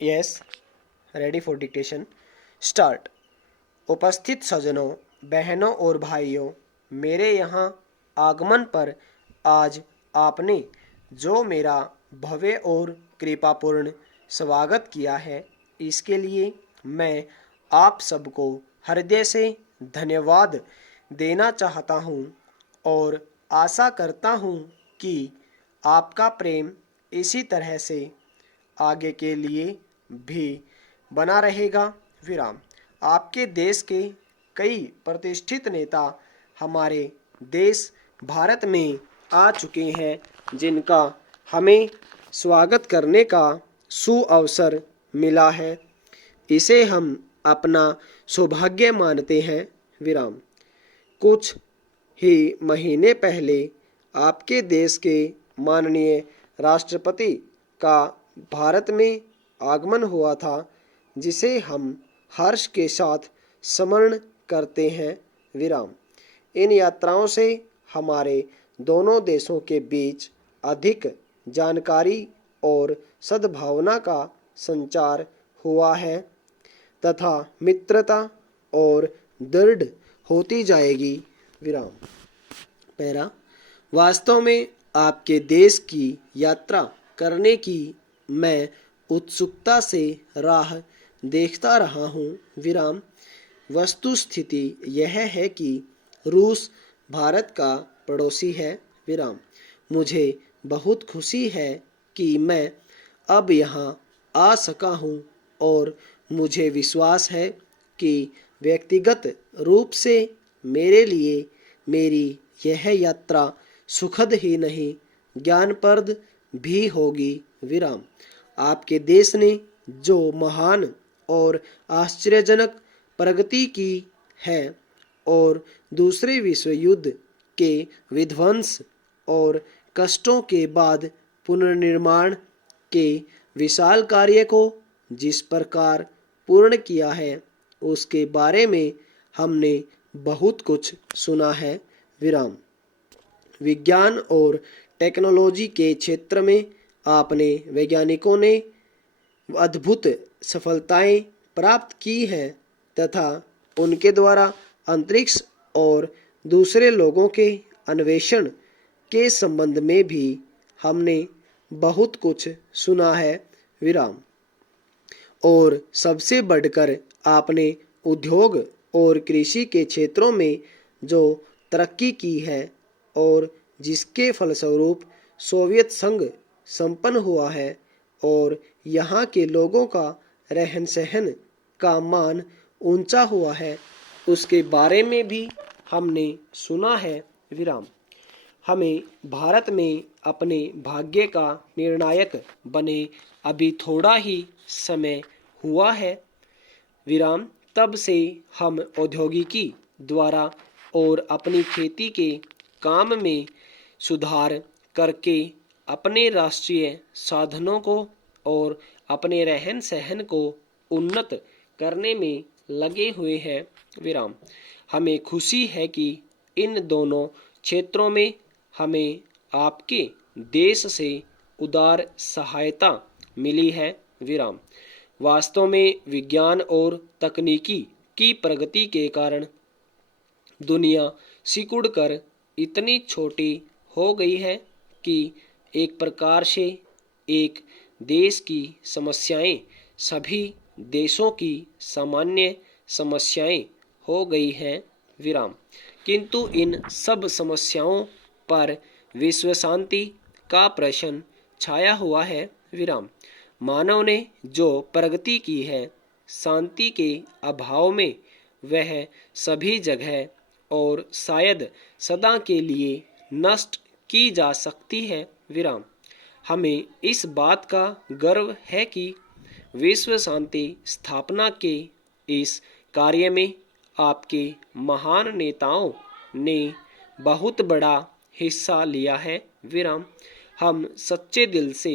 Yes, ready for dictation. Start. उपस्थित सज्जनों, बहनों और भाइयों, मेरे यहाँ आगमन पर आज आपने जो मेरा भव्य और कृपापूर्ण स्वागत किया है, इसके लिए मैं आप सबको हृदय से धन्यवाद देना चाहता हूँ और आशा करता हूँ कि आपका प्रेम इसी तरह से आगे के लिए भी बना रहेगा। विराम। आपके देश के कई प्रतिष्ठित नेता हमारे देश भारत में आ चुके हैं, जिनका हमें स्वागत करने का सुअवसर मिला है। इसे हम अपना सौभाग्य मानते हैं। विराम। कुछ ही महीने पहले आपके देश के माननीय राष्ट्रपति का भारत में आगमन हुआ था, जिसे हम हर्ष के साथ स्मरण करते हैं। विराम। इन यात्राओं से हमारे दोनों देशों के बीच अधिक जानकारी और सद्भावना का संचार हुआ है तथा मित्रता और दृढ़ होती जाएगी। विराम। पैरा। वास्तव में आपके देश की यात्रा करने की मैं उत्सुकता से राह देखता रहा हूँ। विराम। वस्तुस्थिति यह है कि रूस भारत का पड़ोसी है। विराम। मुझे बहुत खुशी है कि मैं अब यहाँ आ सका हूँ और मुझे विश्वास है कि व्यक्तिगत रूप से मेरे लिए मेरी यह यात्रा सुखद ही नहीं, ज्ञानप्रद भी होगी। विराम। आपके देश ने जो महान और आश्चर्यजनक प्रगति की है और दूसरे विश्व युद्ध के विध्वंस और कष्टों के बाद पुनर्निर्माण के विशाल कार्य को जिस प्रकार पूर्ण किया है, उसके बारे में हमने बहुत कुछ सुना है। विराम। विज्ञान और टेक्नोलॉजी के क्षेत्र में आपने वैज्ञानिकों ने अद्भुत सफलताएं प्राप्त की हैं तथा उनके द्वारा अंतरिक्ष और दूसरे लोगों के अन्वेषण के संबंध में भी हमने बहुत कुछ सुना है। विराम। और सबसे बढ़कर आपने उद्योग और कृषि के क्षेत्रों में जो तरक्की की है और जिसके फलस्वरूप सोवियत संघ संपन्न हुआ है और यहाँ के लोगों का रहन सहन का मान ऊंचा हुआ है, उसके बारे में भी हमने सुना है। विराम। हमें भारत में अपने भाग्य का निर्णायक बने अभी थोड़ा ही समय हुआ है। विराम। तब से हम औद्योगिकी द्वारा और अपनी खेती के काम में सुधार करके अपने राष्ट्रीय साधनों को और अपने रहन सहन को उन्नत करने में लगे हुए हैं। विराम। हमें खुशी है कि इन दोनों क्षेत्रों में हमें आपके देश से उदार सहायता मिली है। विराम। वास्तव में विज्ञान और तकनीकी की प्रगति के कारण दुनिया सिकुड़कर इतनी छोटी हो गई है कि एक प्रकार से एक देश की समस्याएं सभी देशों की सामान्य समस्याएं हो गई हैं। विराम। किंतु इन सब समस्याओं पर विश्व शांति का प्रश्न छाया हुआ है। विराम। मानव ने जो प्रगति की है, शांति के अभाव में वह सभी जगह और शायद सदा के लिए नष्ट की जा सकती है। विराम। हमें इस बात का गर्व है कि विश्व शांति स्थापना के इस कार्य में आपके महान नेताओं ने बहुत बड़ा हिस्सा लिया है। विराम। हम सच्चे दिल से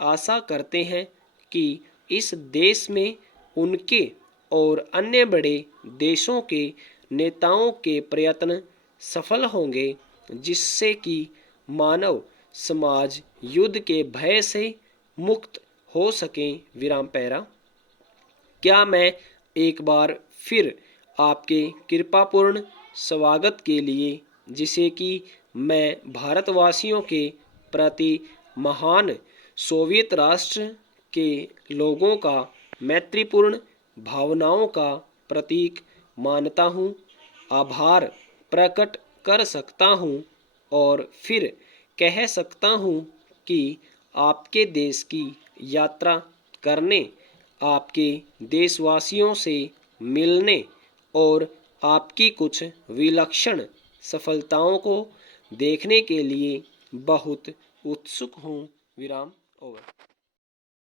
आशा करते हैं कि इस देश में उनके और अन्य बड़े देशों के नेताओं के प्रयत्न सफल होंगे, जिससे कि मानव समाज युद्ध के भय से मुक्त हो सकें विराम पैरा। क्या मैं एक बार फिर आपके कृपापूर्ण स्वागत के लिए, जिसे कि मैं भारतवासियों के प्रति महान सोवियत राष्ट्र के लोगों का मैत्रीपूर्ण भावनाओं का प्रतीक मानता हूँ, आभार प्रकट कर सकता हूँ और फिर कह सकता हूँ कि आपके देश की यात्रा करने, आपके देशवासियों से मिलने और आपकी कुछ विलक्षण सफलताओं को देखने के लिए बहुत उत्सुक हूँ। विराम ओवर।